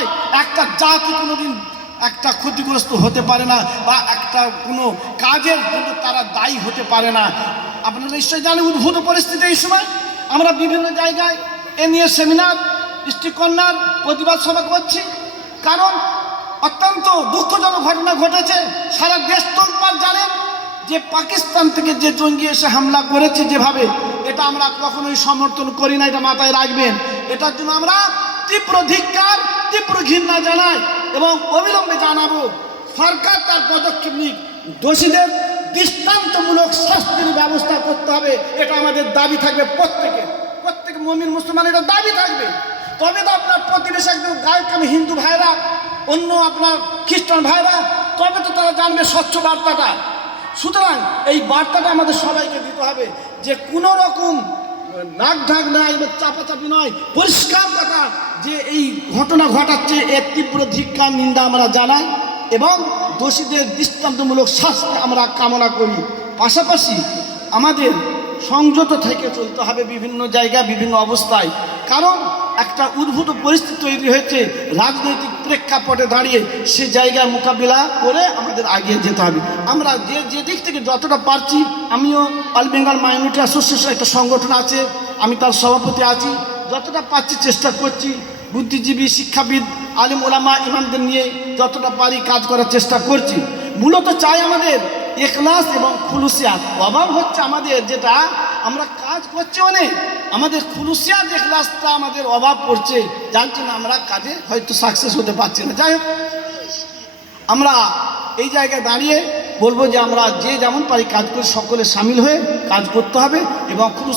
নয় একটা জাতি কোনোদিন একটা ক্ষতিগ্রস্ত হতে পারে না বা একটা কোনো কাজের জন্য তারা দায়ী হতে পারে না। আপনারা নিশ্চয়ই জানেন উদ্ভূত পরিস্থিতি এই সময়। আমরা বিভিন্ন জায়গায় এ নিয়ে সেমিনার, স্ত্রী কন্যার প্রতিবাদ সভা করছি। কারণ অত্যন্ত দুঃখজনক ঘটনা ঘটেছে। সারা দেশ তোলপার জানেন যে পাকিস্তান থেকে যে জঙ্গি এসে হামলা করেছে যেভাবে, এটা আমরা কখনোই সমর্থন করি না, এটা মাথায় রাখবেন। এটার জন্য আমরা তীব্র ধিক্কার, তীব্র ঘৃণা জানায় এবং অবিলম্বে জানাব, সরকার তার পদক্ষেপ নিক। দোষীদের দৃষ্টান্তমূলক শাস্তির ব্যবস্থা করতে হবে, এটা আমাদের দাবি থাকবে প্রত্যেকে প্রত্যেক মমিন মুসলমান এটা দাবি থাকবে। তবে তো আপনার প্রতিবেশী গায়ক আমি হিন্দু ভাইরা, অন্য আপনার খ্রিস্টান ভাইরা, তবে তো তারা জানবে স্বচ্ছ বার্তাটা। সুতরাং এই বার্তাটা আমাদের সবাইকে দিতে হবে যে কোনো রকম নাক ঢাক নাই চাপাচাপি নয়। পরিষ্কার কথা যে এই ঘটনা ঘটাচ্ছে, এর তীব্র ধিক্ষার নিন্দা আমরা জানাই এবং দোষীদের দৃষ্টান্তমূলক শাস্তি আমরা কামনা করি। পাশাপাশি আমাদের সংযত থেকে চলতে হবে বিভিন্ন জায়গা বিভিন্ন অবস্থায়। কারণ একটা উদ্ভূত পরিস্থিতি তৈরি হয়েছে, রাজনৈতিক প্রেক্ষাপটে দাঁড়িয়ে সে জায়গায় মোকাবিলা করে আমাদের আগিয়ে যেতে হবে। আমরা যে যে দিক থেকে যতটা পারছি, আমিও অল বেঙ্গল মাইনরিটি অ্যাসোসিয়েশন একটা সংগঠন আছে, আমি তার সভাপতি আছি। যতটা পারছি চেষ্টা করছি, বুদ্ধিজীবী, শিক্ষাবিদ, আলিম ওলামা, ইমামদের নিয়ে যতটা পারি কাজ করার চেষ্টা করছি। মূলত চাই আমাদের এখলাস এবং খুলুসিয়াত। অভাব হচ্ছে আমাদের যেটা আমরা কাজ করছি মানে আমাদের খুলুসিয়া যে ক্লাসটা আমাদের অভাব পড়ছে, যার না আমরা কাজে হয়তো সাকসেস হতে পারছি না। যাই হোক, আমরা এই জায়গায় দাঁড়িয়ে বলব যে আমরা যে যেমন পারি কাজ করে সকলে সামিল হয়ে কাজ করতে হবে এবং খুব